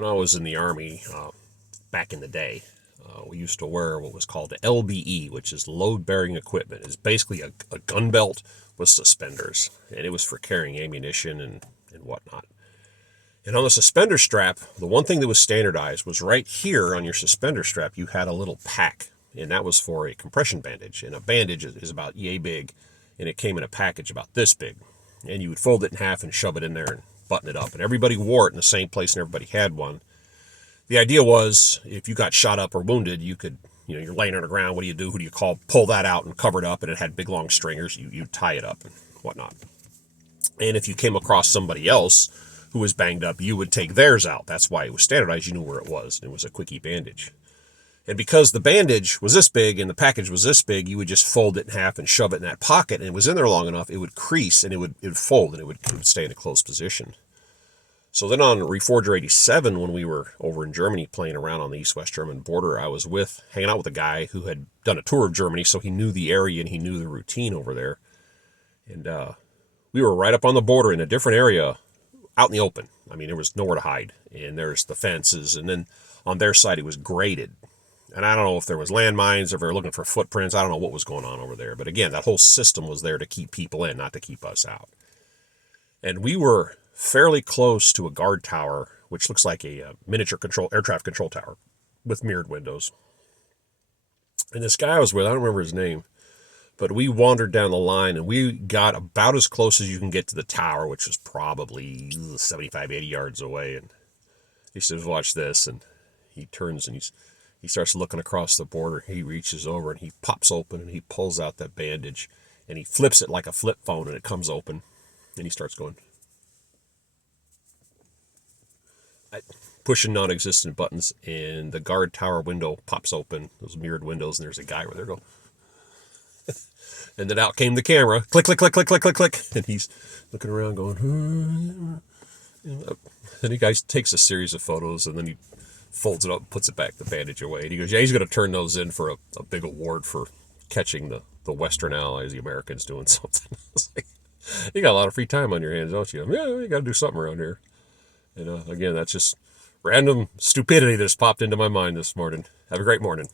When I was in the Army back in the day, we used to wear what was called LBE, which is load-bearing equipment. It's basically a gun belt with suspenders, and it was for carrying ammunition and whatnot. And on the suspender strap, the one thing that was standardized was right here on your suspender strap, you had a little pack, and that was for a compression bandage. And a bandage is about yay big, and it came in a package about this big. And you would fold it in half and shove it in there and button it up. And everybody wore it in the same place, and everybody had one. The idea was if you got shot up or wounded, you could, you're laying on the ground. What do you do? Who do you call? Pull that out and cover it up, and it had big long stringers. You tie it up and whatnot. And if you came across somebody else who was banged up, you would take theirs out. That's why it was standardized. You knew where it was. It was a Quickie bandage. And because the bandage was this big and the package was this big, you would just fold it in half and shove it in that pocket, and it was in there long enough, it would crease and it would fold and it would stay in a closed position. So then on Reforger 87, when we were over in Germany playing around on the East-West German border, I was hanging out with a guy who had done a tour of Germany, so he knew the area and he knew the routine over there. And we were right up on the border in a different area, out in the open. I mean, there was nowhere to hide. And there's the fences, and then on their side it was graded. And I don't know if there was landmines, if they were looking for footprints. I don't know what was going on over there. But again, that whole system was there to keep people in, not to keep us out. And we were fairly close to a guard tower, which looks like a miniature air traffic control tower with mirrored windows. And this guy I was with, I don't remember his name, but we wandered down the line and we got about as close as you can get to the tower, which was probably 75, 80 yards away. And he says, watch this. And he turns and he starts looking across the border. He reaches over and he pops open and he pulls out that bandage and he flips it like a flip phone and it comes open. And he starts going, pushing non-existent buttons, and the guard tower window pops open, those mirrored windows, and there's a guy over there go. And then out came the camera, click, click, click, click, click, click, click, and he's looking around going, and the guy takes a series of photos, and then he folds it up and puts it back, the bandage away, and he goes, yeah, he's going to turn those in for a big award for catching the Western Allies, the Americans doing something. I was like, you got a lot of free time on your hands, don't you? Yeah, you got to do something around here. And again, that's just random stupidity that's popped into my mind this morning. Have a great morning.